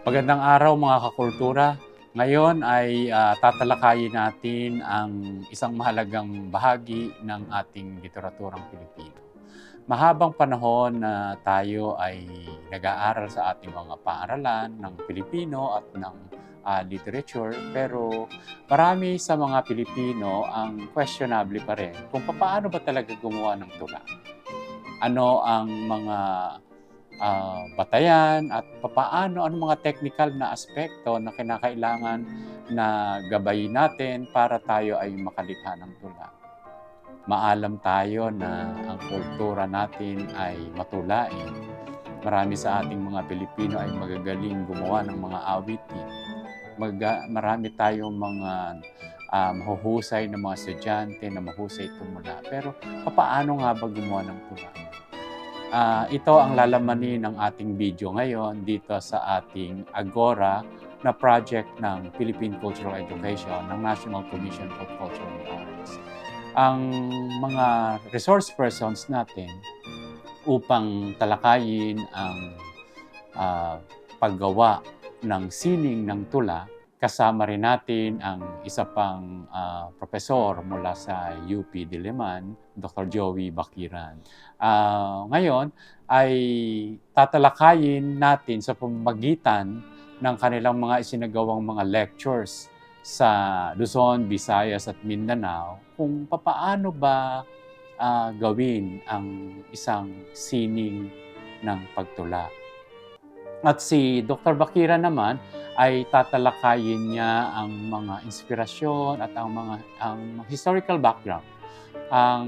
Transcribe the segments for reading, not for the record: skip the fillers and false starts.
Magandang araw mga kakultura. Ngayon ay tatalakayin natin ang isang mahalagang bahagi ng ating literaturang Pilipino. Mahabang panahon na tayo ay nag-aaral sa ating mga paaralan ng Pilipino at ng literature, pero marami sa mga Pilipino ang questionable pa rin kung paano ba talaga gumawa ng tula. Ano ang mga batayan at papaano, ano mga technical na aspekto na kinakailangan na gabayin natin para tayo ay makalikha ng tula. Maalam tayo na ang kultura natin ay matulain. Marami sa ating mga Pilipino ay magagaling gumawa ng mga awitin. Marami tayong mga mahuhusay na mga estudyante na mahusay tumula. Pero papaano nga ba gumawa ng tula? Ito ang lalamanin ng ating video ngayon dito sa ating Agora na project ng Philippine Cultural Education ng National Commission for Cultural Arts. Ang mga resource persons natin upang talakayin ang paggawa ng sining ng tula, kasama rin natin ang isa pang profesor mula sa UP Diliman, Dr. Joey Bakiran. Ngayon ay tatalakayin natin sa pamamagitan ng kanilang mga isinagawang mga lectures sa Luzon, Visayas at Mindanao kung papaano ba gawin ang isang sining ng pagtula. At si Dr. Bakiran naman ay tatalakayin niya ang mga inspirasyon at ang historical background,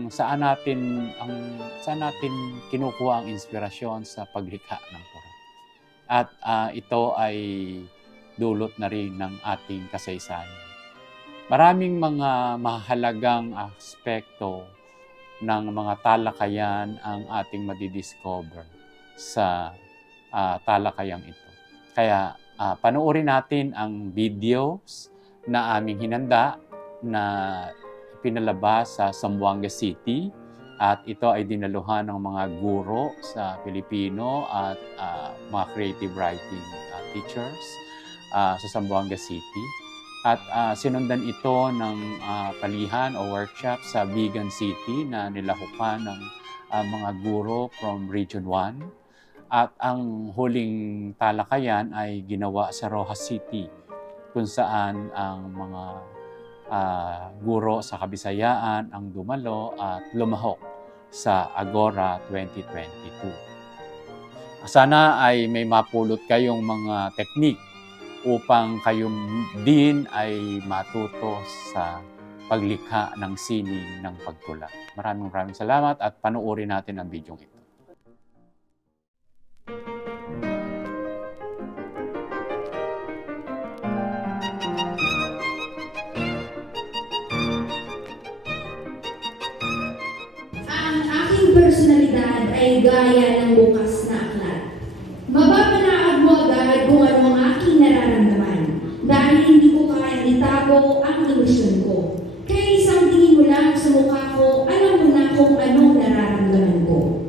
saan natin kinukuha ang inspirasyon sa paglikha ng tula. At ito ay dulot na rin ng ating kasaysayan. Maraming mga mahalagang aspekto ng mga talakayan ang ating madidiscover sa talakayang ito. Kaya panoorin natin ang videos na aming hinanda na pinalabas sa Zamboanga City, at ito ay dinaluhan ng mga guro sa Pilipino at mga creative writing teachers sa Zamboanga City. At sinundan ito ng palihan o workshop sa Vigan City na nilahukan ng mga guro from Region 1. At ang huling talakayan ay ginawa sa Rojas City, kung saan ang mga guro sa Kabisayaan ang dumalo at lumahok sa Agora 2022. Sana ay may mapulot kayong mga teknik upang kayo din ay matuto sa paglikha ng sining ng pagtula. Maraming salamat at panoorin natin ang video ito. Personalidad ay gaya ng bukas na aklat. Mapapanaag mo agad kung ano ang aking nararamdaman dahil hindi ko kayang itago ang emosyon ko. Kaya isang tingin mo lang sa mukha ko, alam mo na kung anong nararamdaman ko.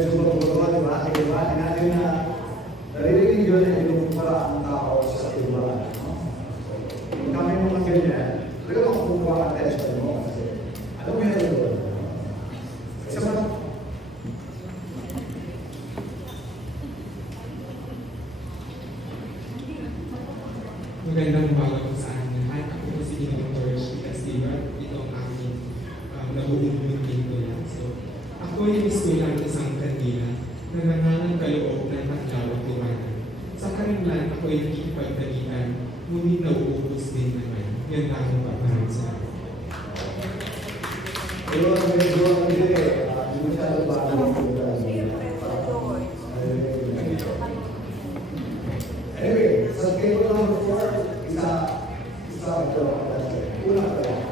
Medyo magpapagawa, diba? Natin na Naririnig yun yung paraang tao sa tiwala. No? Kung kami mga ganyan, talagang makukuha ang attention mo kasi ano mo yan yun? Isa pa Magandang umaga po sa akin lahat. Ako po si Ginoong George Estibar. Ito ang aking nabuong meeting ko lang. So, ako yung iskulang isang kandila na nanganang kaloob ng taglawang liwanag. Sa karimlan, ako ay nakikipagdalitan, ngunit nauubos din naman. Yan lang ang paparang sa akin. Ayun, medyo hindi masyado ba Anyway, sa table number 4, isa ito. Una ka lang.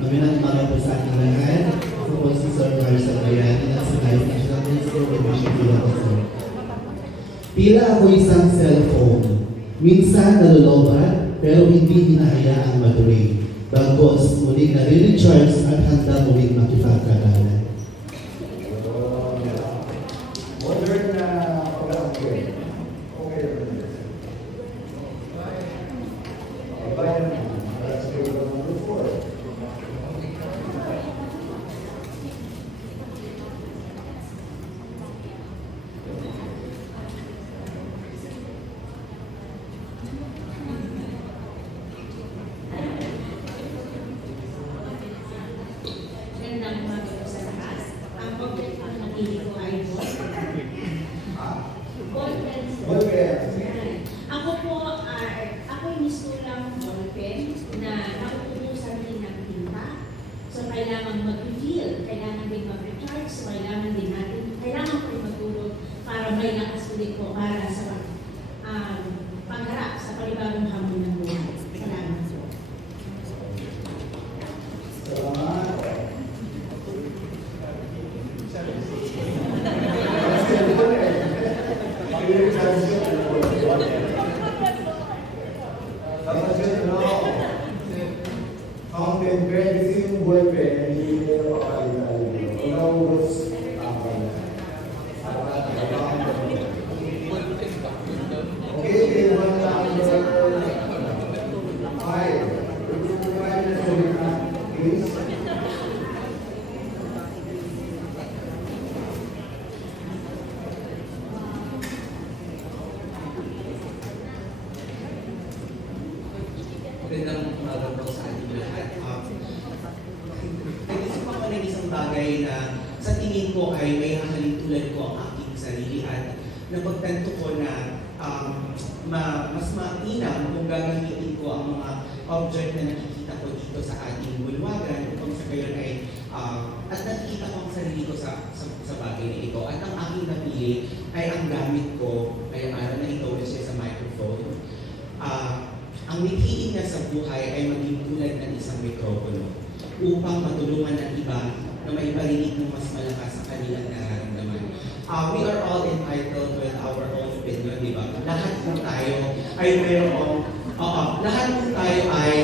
Magandang umaga po sa ating lahat. Ako po si Sir Marcel Bayani at sa Tayo National Minister of Commission Philippines. Tila ako isang cellphone. Minsan nalolobat, pero hindi hinahayaang matuloy. Bagos, muling nare-recharge at handa muling makipagkagalan. Modern na pag-aangkin. Okay naman. Bayan naman. That's table number 4. Magandang umaga po sa lahat. Ang object ng napili ko ay ballpen. Ballpen. Ako po, ako yung mistulang ballpen na nauubusan din ng tinta. So, kailangan mag-refill, kailangan din mag-recharge, so kailangan ko rin matulog para may lakas ulit po para sa pagharap sa panibagong hamon ng buhay. Salamat po. Salamat. Fountain pen, kasi yung ballpen, hindi nila papalitan. Kung naubos, okay, table number 5. Please. Magandang umaga po sa ating lahat. Nag-isip ako ng isang bagay na sa tingin ko ay may hahalintulad ko ang aking sarili at napagtanto ko na mas mainam kung gagamitin ko ang mga object na nakikita ko dito sa ating bulwagan upang sa gayon ay at nakikita ko ang sarili ko sa bagay na ito. At ang aking napili ay ang gamit ko ngayong araw na ito na siya sa microphone. Ang mithiin niya sa buhay ay maging tulad ng isang mikropono upang matulungan ang iba na may parinig ng mas malakas sa kanilang nararamdaman. We are all entitled with our own opinion, di ba? Lahat po tayo ay mayroong, lahat po tayo ay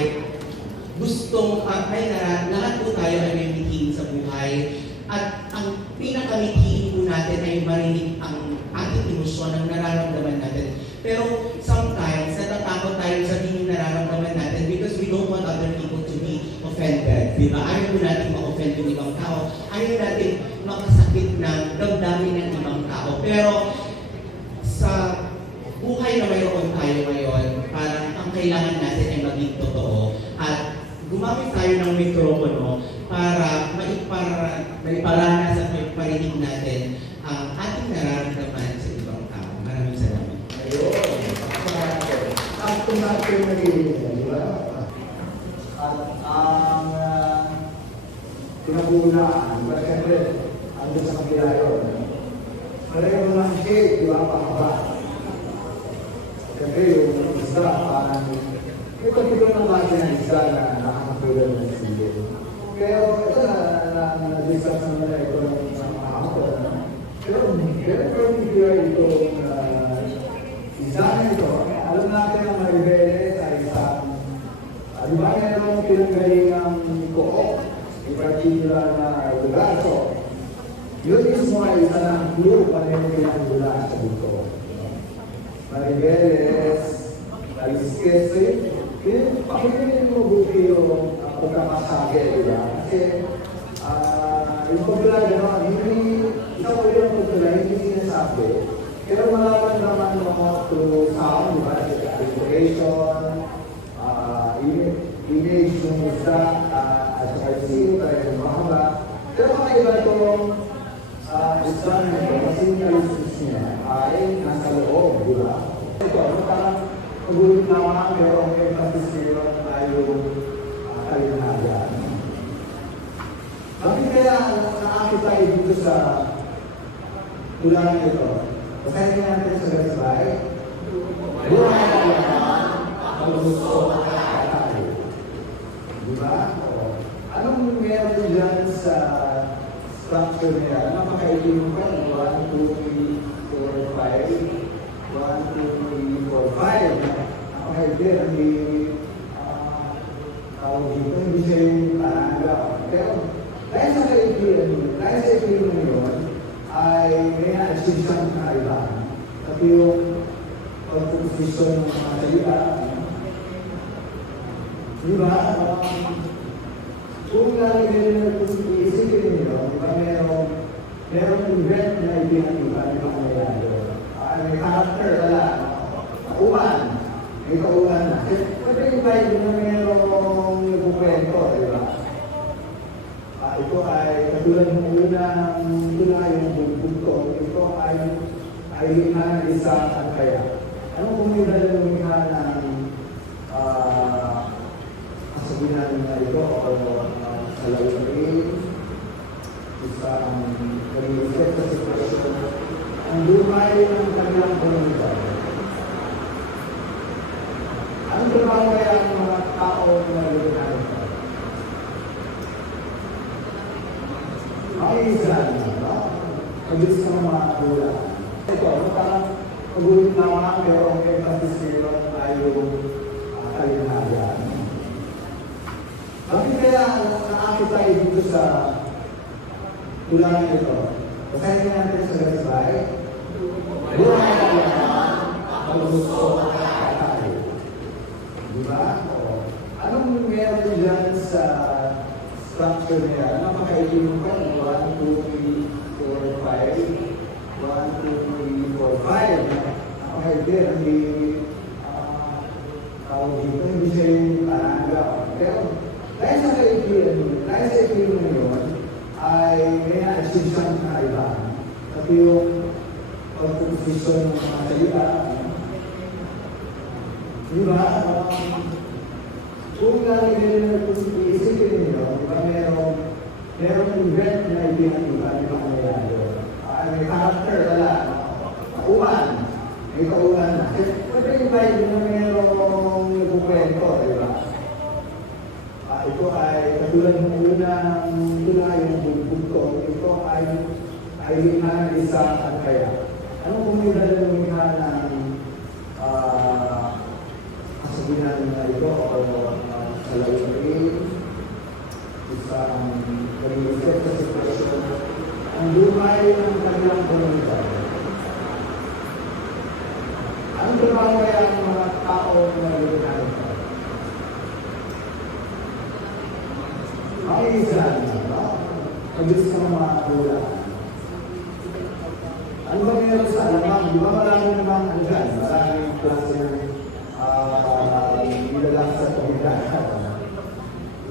gustong, lahat po tayo ay may mithiin sa buhay. At ang pinakamithiin po natin ay marinig ang ating emosyon, ang nararamdaman natin. Pero sometimes, natatakot tayo sabihin yung nararamdaman natin because we don't want other people to be offended. Di ba? Ayaw po natin ma-offend yung ibang tao. Ayaw natin makasakit ng damdamin ng ibang tao. Pero sa buhay na mayroon tayo ngayon, parang ang kailangan natin ay maging totoo. At gumamit tayo ng mikropono para maiparanas at maiparinig natin ang ating nararamdaman sa ibang tao. Maraming salamat. Ayun. Sakto natin yung nagiging, di ba? At ang pinagunaan, di ba siyempre, andun sa kapila yun. Pareho lang shade, di ba, pahaba. Siyempre yung isda, parang ito ng lagi ng isda na nakakatulad ng sige. Pero ito na-discuss naman na ito ng mahapon. Pero very particular itong isa na ito. Alam natin ang Maribeles ay isang, di ba mayroong pinanggalingang ko, in particular na lugar. So, yun mismo ay isa ng clue pa rin pinanggula sa buto. Maribeles, Marisquese, pakinggan mo buti yung pagkakasabi, di ba? Kasi, yung pagkula, hindi, isa ko yung pagkula, hindi sinasabi. Pero malaman naman mo to sound, di ba? Articulation, image ng isda, at saka sino tayo ng mahaba. Pero kakaiba itong isda nito, kasi yung kalisis niya ay nasa loob, di ba? Ito, parang magulit naman, pero may emphasis ay yung kalinhagan. Bakit kaya nakakita tayo dito sa tulang ito? Basahin natin sa gasbay. Buhay ka naman, ang gusto tayo. Diba? Anong meron dyan sa structure niya? Napakaitin ko, 1, 2, 3, 4, 5. 1, 2, 3, 4, 5. Napakaitin. Hindi siya yung tarangga. Pero dahil sa kaitin mo yun, ay may na-achieve siyang kakaibahan. At yung pagpuposisyon ng mga salita, di ba? Kung lalagyan na isipin ninyo, di ba merong event na ipinag-iba ng mga nangyayari. May character wala. Kauman. May kauman na. Pwede yung Bible na merong nagpukwento, di ba? Ito ay katulad ng unang tunay yung bugtong. Ito ay likha ng isang kaya. Ano kung may dalang likha ng kasabihan na ito o salawin, isang nag-iisip sa sitwasyon ang lumay ng kanilang komunidad. Anong trabaho kaya ang mga tao na nag-iisip? Isa, no? Pagdating sa mga kulang. Ito, parang magulit naman, pero may emphasis ay yung kalinhagan. Bakit kaya nakakita tayo dito sa tulang ito? Basahin natin sa gasbay. Buhay ka naman, ang gusto tayo. Diba? Anong meron dyan sa structure niya? Napakaitin ko, 1, 2, 3, 4, 5. 1, 2, 3, 4, 5. Napakaitin. Hindi siya yung tarangga. Pero dahil sa kaitin mo yun, ay may na-achieve siyang kakaibahan. At yung pagpuposisyon ng mga salita, di ba? Kung lalagyan na isipin ninyo, di ba merong event na ipinag-iba ng mga nangyayari. May character wala. Kauman. May kauman na. Pwede yung Bible na merong nagpukwento, di ba? Ito ay katulad ng unang tunay yung bugtong. Ito ay likha ng isang kaya. Ano kung may dalang likha ng kasabihan na ito o salawin, isang nag-iisip sa sitwasyon ang lumay ng kanilang komunidad. Anong trabaho kaya ang mga tao na nag-iisip? Ang isa, no? Pagdating sa mga kulang. Ano ba meron sa alamang? Di ba marami naman andyan? Maraming klase nilalang sa komunidad.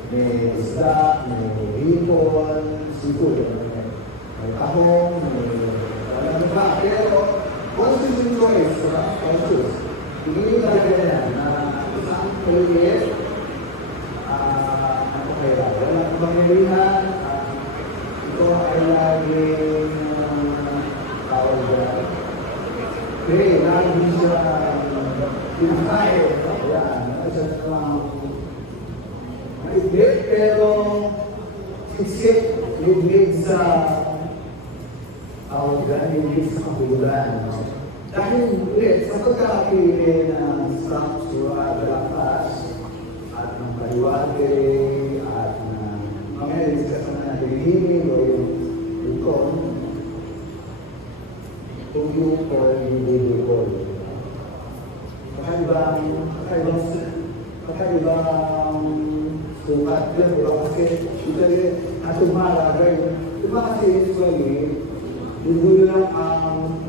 May isda, may hipon, seafood. May tahong, may walang iba. Pero, conscious in choice, conscious. Tingin talaga yan na isang kulit, walang pangilihan, ito ay laging tawag dyan. Okay, lagi siya pinakain. Yan, isa na lang maigit, pero isip, liglig sa tawag dyan, liglig sa kabulan. Dahil ulit, sa pagkakapili ng structure, lakas, at ng paliwate at ng mga discuss na natin o yung ikon, kung yung or yung video call. Kakaibang sukat yun, di ba? Kasi ito yung atong malagay. Di ba kasi usually, dulo lang ang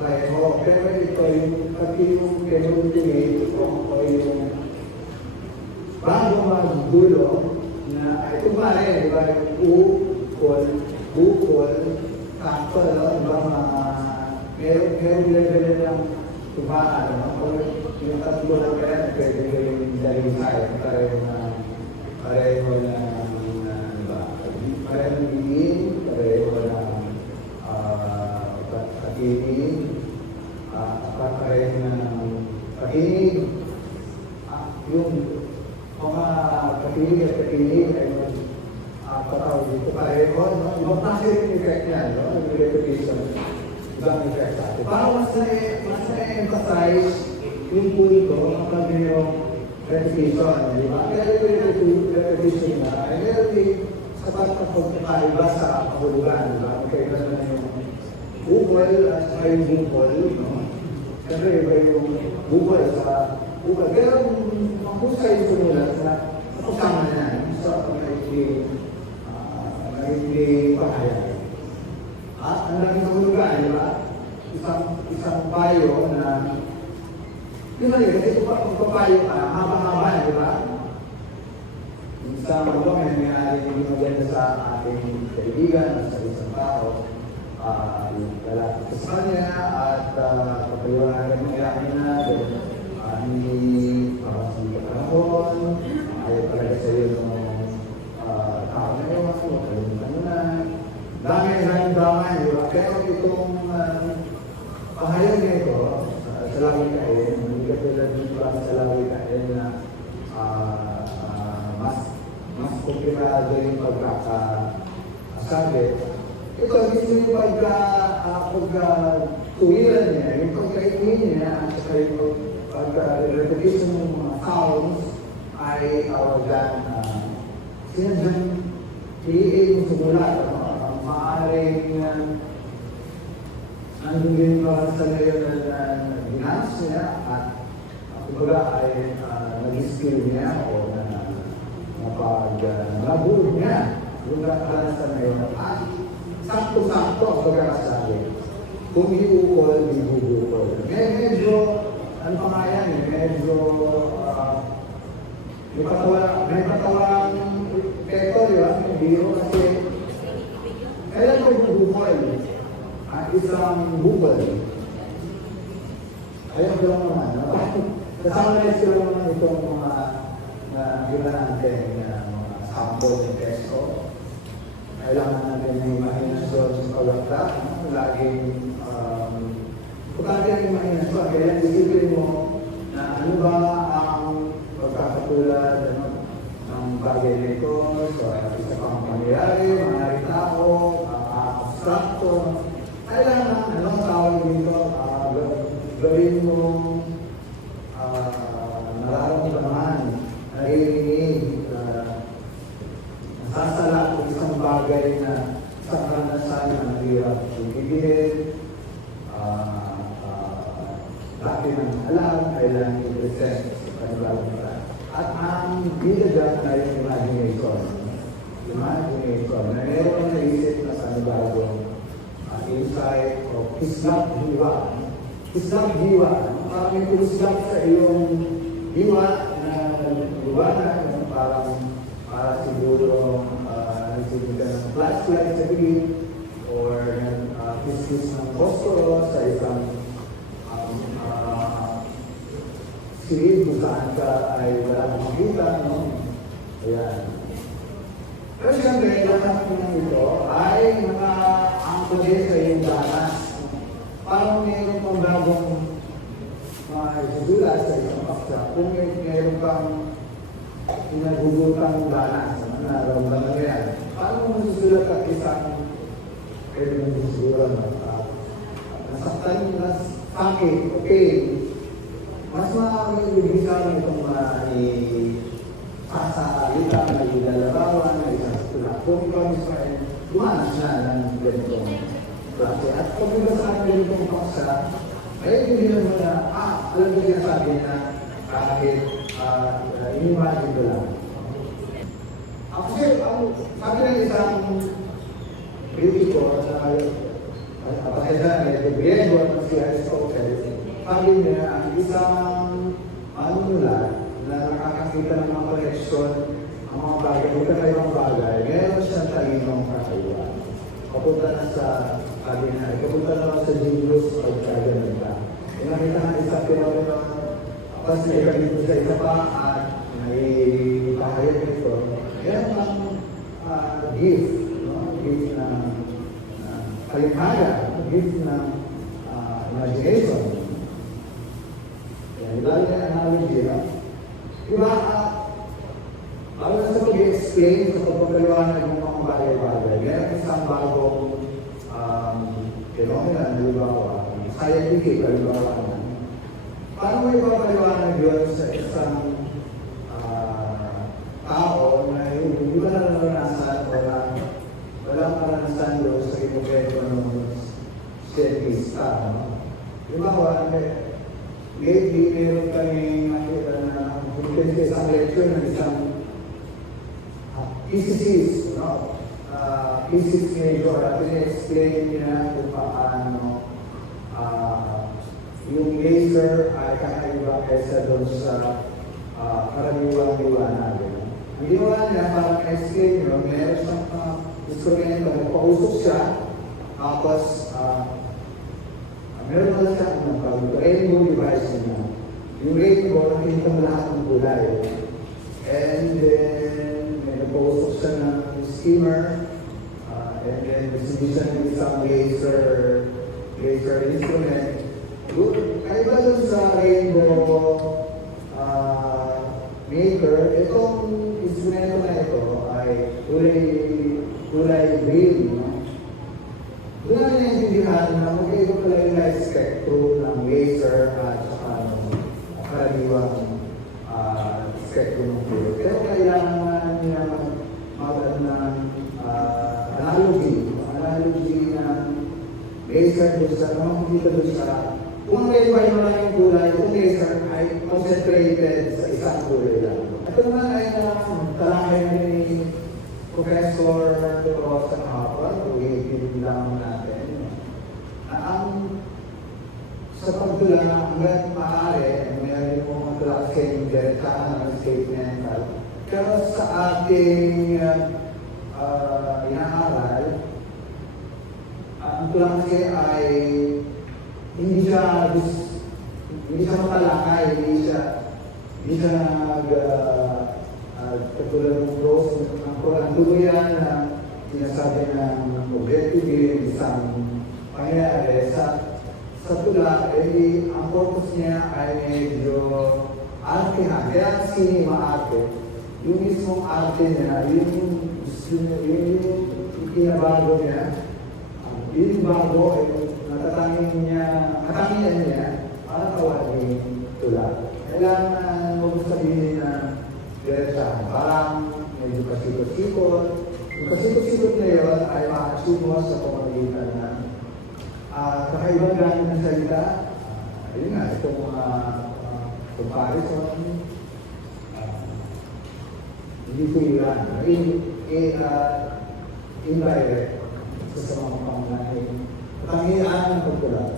pareho. Pero ito yung pati yung penultimate o yung bago magdulo na ito pa rin, di ba? Yung bukol, kakol, di ba? Meron level ng tumaan, no? Yung tatlo lang kaya, pwede yung dalisay, pareho na, pareho ng iin, pareho na pakinig, pareho ng pakinig. Yung mga pakinig at pakinig ay patawag dito pareho, no? Ibang kasi yung effect niya, no? Yung repetition. Ibang effect sa atin. Para mas na-emphasize yung punto kapag mayroong repetition, di ba? Kaya yung repetition na, ay meron din sapat na pagkakaiba sa kahulugan, di ba? Kaya na yung bukol at saka yung bukol, no? Siyempre, iba yung bukol sa bukol. Kaya ang husay yung sumulat na kasama na sa nagiging pahayag. Ang naging kahulugan, di ba? Isang payo na di ba yun? Kasi kung papayo ka, haba-haba, di ba? Isang may nangyari yung maganda sa ating kaibigan, sa isang tao, lalapit sa kanya at papayuan ng kailangan na hindi pakasang panahon, ayaw talaga sa iyo ng tao na yun, makalimutan mo na. Dami-dami, di ba? Pero itong pahayag na ito, sa langit kain, hindi ka tulad dito sa langit kain na mas komplikado yung pagkakasabi. Ito, mismo yung pagkatuwiran niya, yung pagkainin niya, at saka yung pagka-repetition ng mga sounds ay tawagan sinadyang iiin yung sumulat. Maaaring nandun din para sa ngayon na ginans niya at kumbaga ay nag-skill niya o napag-nabulog niya yung nakalasan ngayon at sakto-sakto ang pagkakasabi. Kung iukol, ibubukol. Medyo, ano pa nga yan medyo may patawang epekto, di ba? Biro kasi kailan ko bubukol? Isang bukol. Ayaw ko lang naman. Kasama na sila naman itong mga iba natin mga sample ng peso. Kailangan natin ng imahinasyon sa pagkakta. Laging importante ang imahinasyon. Kaya isipin mo na ano ba ang pagkakatulad ng bagay nito sa isa pang pangyayari, mga tao, abstrakto. Kailangan, anong tawag dito, gawin mo nararamdaman, narinig, nasasala kung isang bagay na sa karanasan na nahirap ibigin, dati ng alam, kailangan i-present sa kanilang paraan. At ang bida na yung imagination. Imagination, na meron kang naisip na sa bagong insight o kislap diwa. Kislap diwa. Parang may kislap sa iyong diwa na liwanag, para siguro nagsibig ka ng flashlight sa gilid or kiss ng posto sa isang silid kung saan ka ay wala nang makita, no? Ayan. Pero siyempre, lahat ng ito ay naka-angkode sa iyong danas. Parang mayroon pang bagong isusulat sa isang paksa. Kung mayroon kang pinagugutang danas, nararamdaman mo yan. Paano mo masusulat ang isang pwede mo susulat? Nasaktan mo na sakit, okay. mas mabilis naman itong sasalita, na ilalarawan, na isang tula. Kung ikaw mismo ay dumanas na ng ganitong klase. At kung iba sa akin ganitong paksa, ay hindi naman na, alam ko sinasabi na kahit inimagine ko lang. Kasi, sabi ng isang kritiko, pasensya na ito, Griego at si Aristotle, sabi niya, ang isang manunulat na nakakakita ng mga koleksyon, ang mga bagay, magkakaibang bagay, meron siyang talinong kakaiba. Kapunta na sa, sabi niya, kapunta na sa genius o kaganda. Nakita nga isang pinomeno, tapos may dito sa isa pa, at may pahayag nito. Meron ang gift, no? Gift na kalimhaga, gift ng imagination. Yan, iba yung analogy, no? Diba, lalo na sa pag-explain, sa pagpapaliwanag ng mga bagay-bagay, meron isang bagong phenomena, halimbawa, scientific, halimbawa na. Paano mo ipapaliwanag yun sa isang tao na hindi ba na naranasan, walang naranasan doon sa ipopwede ng scientista, no? Halimbawa, lately, meron kami nakita na pumunta sa isang lecture ng isang physicist, no? Physics major, at in-explain niya kung paano yung laser ay kakaiba kaysa doon sa karaniwang liwanag. Ang ginawa niya, parang explain nyo, meron siyang instrumento, nagpausok siya, tapos meron na siya ang rainbow device niya. Yung rainbow, nakikita mo lahat ng kulay. And then, may nagpausok siya ng skimmer, and then, distribution ng isang laser instrument. Kaiba dun sa rainbow maker, itong instrumento na ito ay kulay green. No? Doon na naiintindihan na magkaiba pala yung light spectrum ng laser at saka karaniwang spectrum ng kulay. Pero kailangan niya magkaroon ng analogy ng laser doon sa makikita doon sa kung ang rainbow ay maraming kulay, yung laser ay concentrated sa isang kulay lang. Ito naman ay talakay ni Professor Rosa Hapon, ulitin lang natin. Sa pagtula, hanggang maaari, mayroon mo mga klaseng direktahan ng statemental. Pero sa ating inaaral, ang klase ay hindi siya matalakay, hindi siya katulad ng Rose, ang tuluyan na sinasabi ng objective, isang pangyayari sa tula, ang purpose niya ay medyo artehan. Kaya sinima-arte, yung mismong arte niya, yung pinabago niya, yung bago ay katangian niya para tawagin tula. Kailangan mo sabihin na diretsahan. Parang medyo pasikot-sikot. Yung pasikot-sikot na yun ay ma-achieve mo sa pamamagitan ng kakaibang gamit ng salita. Ayun nga, itong mga comparison. Hindi ko ilan. Indirect. Sa mga pangunahin. Katangian ng pagkulat.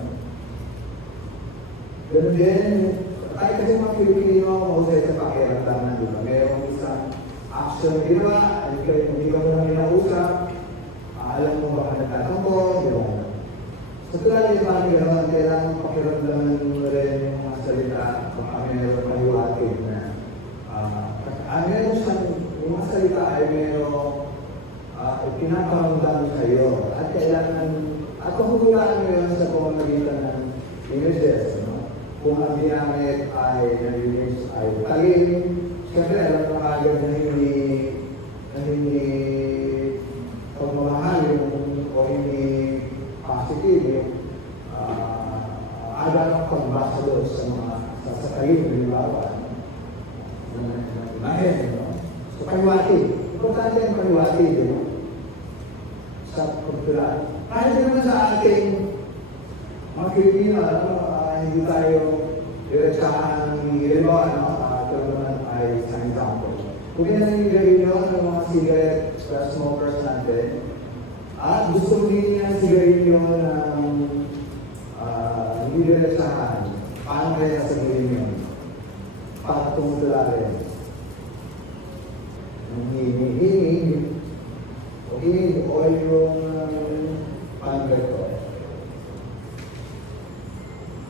Ganun din, tayo kasi mga Pilipino mahusay sa pakiramdaman, di ba? Mayroong isang action ginawa, hindi ka mo lang inausap, alam mo baka nagtatampo, di ba? Sa tulad yung mga ginawa, kailangan pakiramdaman mo rin yung mga salita, baka mayroong maliwatig na meron siyang, yung mga salita ay mayroong pinaparamdam sa'yo at kailangan at pagkukulaan mo yun sa pamamagitan ng images, no? Kung ang ginamit ay na-image ay talim, siyempre alam mo agad na hindi pagmamahal o hindi positive yung agad bilang pag-ambassador sa mga sa kalim, halimbawa, ng imahen, no? So, paniwati. Importante ang paniwati, no? Sa kultura. Kahit naman sa ating mga Pilipino, hindi tayo diretsahan ng halimbawa, no? Ito naman ay isang example. Kung pinangyayari nyo ng mga cigarette smokers natin, at gusto niyo yung sigarilyo ng hindi diretsahan, paano kaya sabihin nyo? Para tumutula rin. Hingin o yung panggat ko.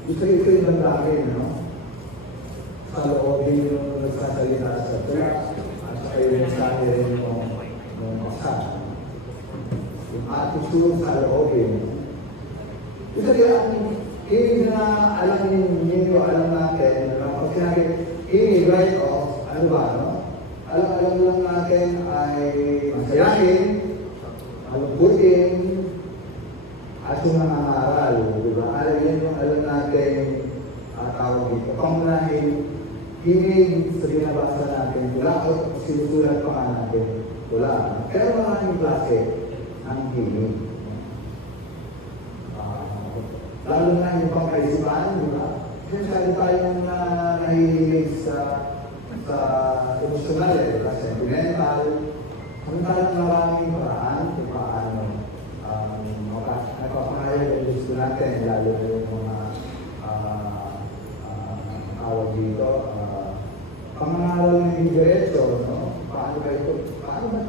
Ito yung bandangin, no? Sa loobin yung nagsasalita sa church, at saka yung mensahe rin ng masa. Yung attitude sa loobin. Ito yung na alam ninyo, alam natin, pag sinabi, right off, ano ba, no? Alam lang natin ay masayahin, malungkutin, at yung mga aral, di ba? Alam natin, tawag dito, pangunahin, hinig sa binabasa natin, wala o sinusulat pa nga natin, wala. Pero maraming klase ng hinig. Lalo na yung pangkaisipan, di ba? Kasi tayong nahihilig sa emosyonal, di ba? Sentimental. Samantalang maraming paraan kung paano napapahayag ang gusto natin, lalo na yung mga tawag dito, pangangaral ng hindi diretso, no? Paano ba ito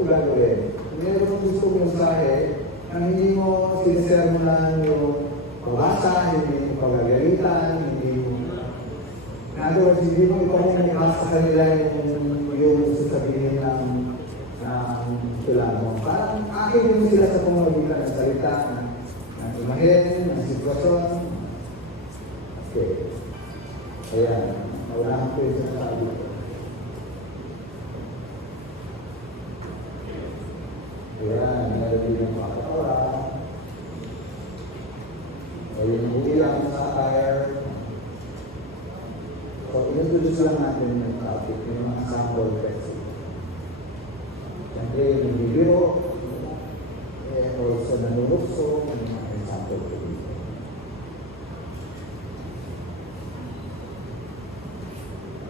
gagawin? Meron mong gusto mong mensahe na hindi mo sinisermonan yung pabasa, hindi mo pagagalitan, hindi mo ikaw yung nasa kanila yung sasabihin ng tula mo. Parang akin din sila sa pumagagitan ng salita, ng imahen, ng sitwasyon. Okay. Ayan. Wala ko yung sasabi ko. Ayan. Meron din yung makakatawa. Ayun, hindi lang sa attire. So, introduce lang natin yung topic, yung mga sample text. Siyempre, yung video, also nanunukso, yung mga example text.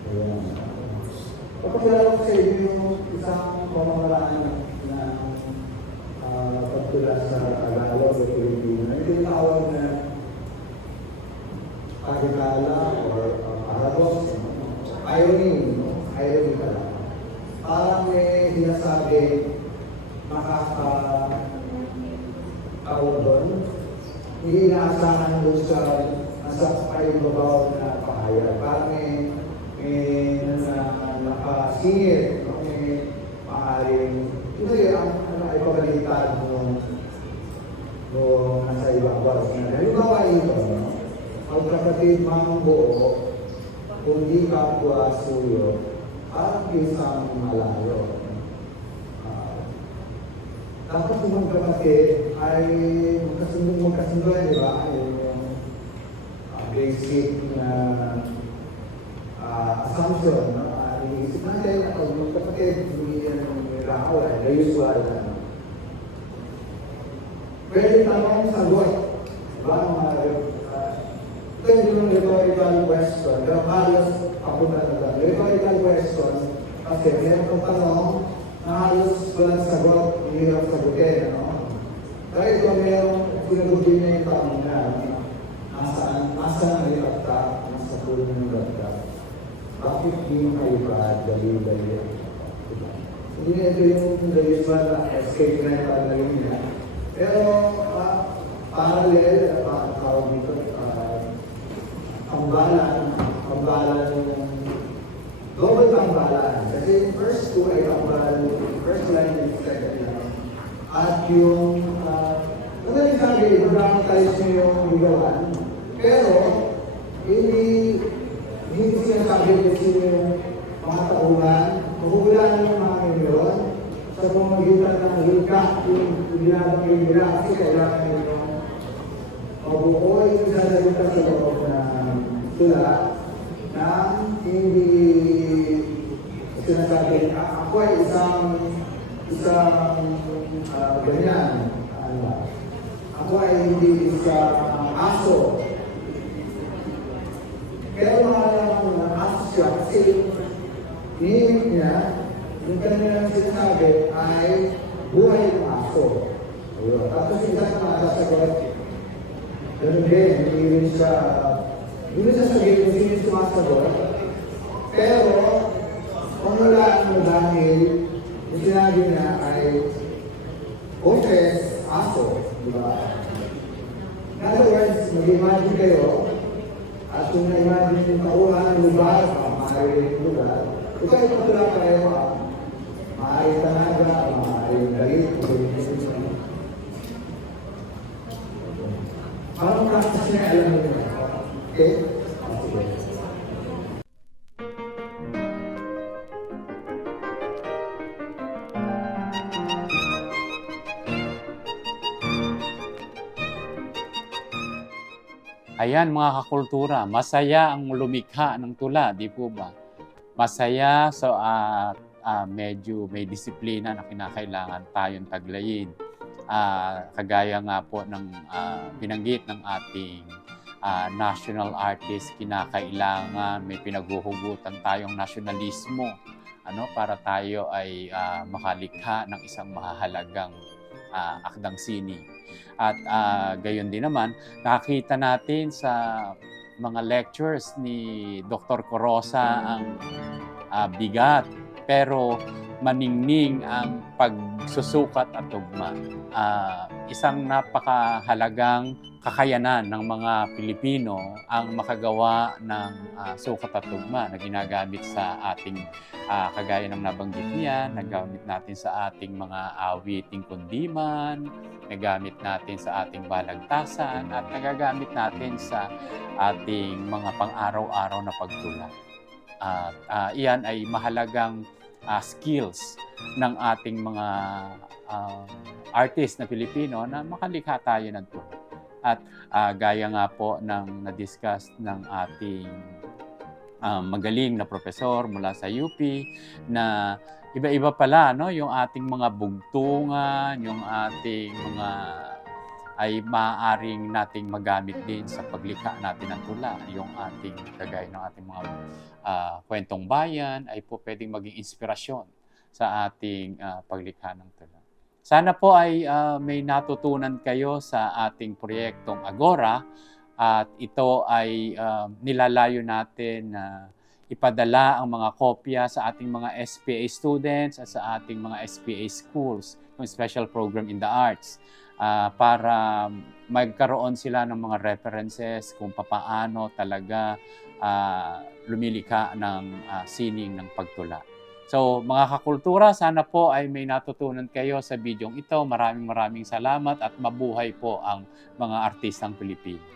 Ayan. Papakilala ko sa inyo yung isang pamamaraan na pagtula sa Tagalog o Pilipino. Ito yung tawag na pagkikala or paradox, irony, no? Irony pala. Parang may sinasabi makakatawag doon, hindi inaasahan doon sa nasa paibabaw na pahayag. Parang may nakasingit, no? May maaaring, kasi ay pabaliktad nung nasa ibabaw. Halimbawa ito, no? Ang kapatid mang buo, kung di kapwa suyo, ang isang malayo. Tapos yung kapatid ay magkasundo, di ba? Yung basic na assumption. Iisip natin, pag yung kapatid, hindi yan may rakawal, na usual na. Pwede tamang sagot. Diba? Ito yung rhetorical question. Pero halos papunta na doon. Rhetorical question, kasi meron kong tanong na halos walang sagot, hirap sagutin. No? Pero ito merong sinagutin niya yung tanong na nasaan ang laptop, nasa pulo ng laptop. Bakit di mo kayo ba dali-dali? Hindi na ito yung usual na escape mental na yun niya. Pero parallel, tawag dito, pambalan yung double pambalan. Kasi yung first two ay pambalan, first line and second line. At yung, madaling sabi, i-dramatize nyo yung bigawan. Pero, hindi sinasabi kung sino yung mga tauhan. Mahuhulaan yung mga milyon sa pamagitan ng hilka, yung ginagawa yung nila. Kasi kailangan yung mabuo yung sasalita sa loob ng tula na hindi sinasabi, ako ay isang ganyan, ako ay hindi isang aso. Kaya mahalaman na aso siya kasi hihingit niya, yung kanilang sinasabi ay buhay ng aso. Tapos isa sa mga sasagot, ganun din, hindi siya sabihin kung sino yung sumasagot. Pero, pamulaan mo dahil yung sinabi niya ay confess, aso. Diba? In other words, mag-imagine kayo, at kung na-imagine yung tauhan ng lugar, maaari yung lugar, ito ay patula kayo, maaari tanaga, maaari galit, parang practice niya, alam mo niya. Okay? Ayan mga kakultura, masaya ang lumikha ng tula, di po ba? Masaya, so medyo may disiplina na kinakailangan tayong taglayin. Kagaya nga po ng binanggit ng ating national artist, kinakailangan may pinaghuhugutan tayong nasyonalismo para tayo ay makalikha ng isang mahalagang akdang sining. At gayon din naman, nakita natin sa mga lectures ni Dr. Corosa ang bigat pero maningning ang pagsusukat at tugma. Isang napakahalagang kakayanan ng mga Pilipino ang makagawa ng sukat at tugma na ginagamit sa ating kagaya ng nabanggit niya, nagamit natin sa ating mga awiting kundiman, nagamit natin sa ating balagtasan, at nagagamit natin sa ating mga pang-araw-araw na pagtula. Iyan ay mahalagang skills ng ating mga artist na Pilipino na makalikha tayo ng tula. At gaya nga po ng na-discuss ng ating magaling na profesor mula sa UP na iba-iba pala yung ating mga bugtungan, yung ating mga ay maaaring nating magamit din sa paglikha natin ng tula. Yung ating kagaya ng ating mga kwentong bayan ay po pwedeng maging inspirasyon sa ating paglikha ng tula. Sana po ay may natutunan kayo sa ating proyektong Agora at ito ay nilalayo natin na ipadala ang mga kopya sa ating mga SPA students at sa ating mga SPA schools, yung Special Program in the Arts, para magkaroon sila ng mga references kung papaano talaga lumilika ng sining ng pagtula. So mga kakultura, sana po ay may natutunan kayo sa bidyong ito. Maraming salamat at mabuhay po ang mga artistang Pilipino.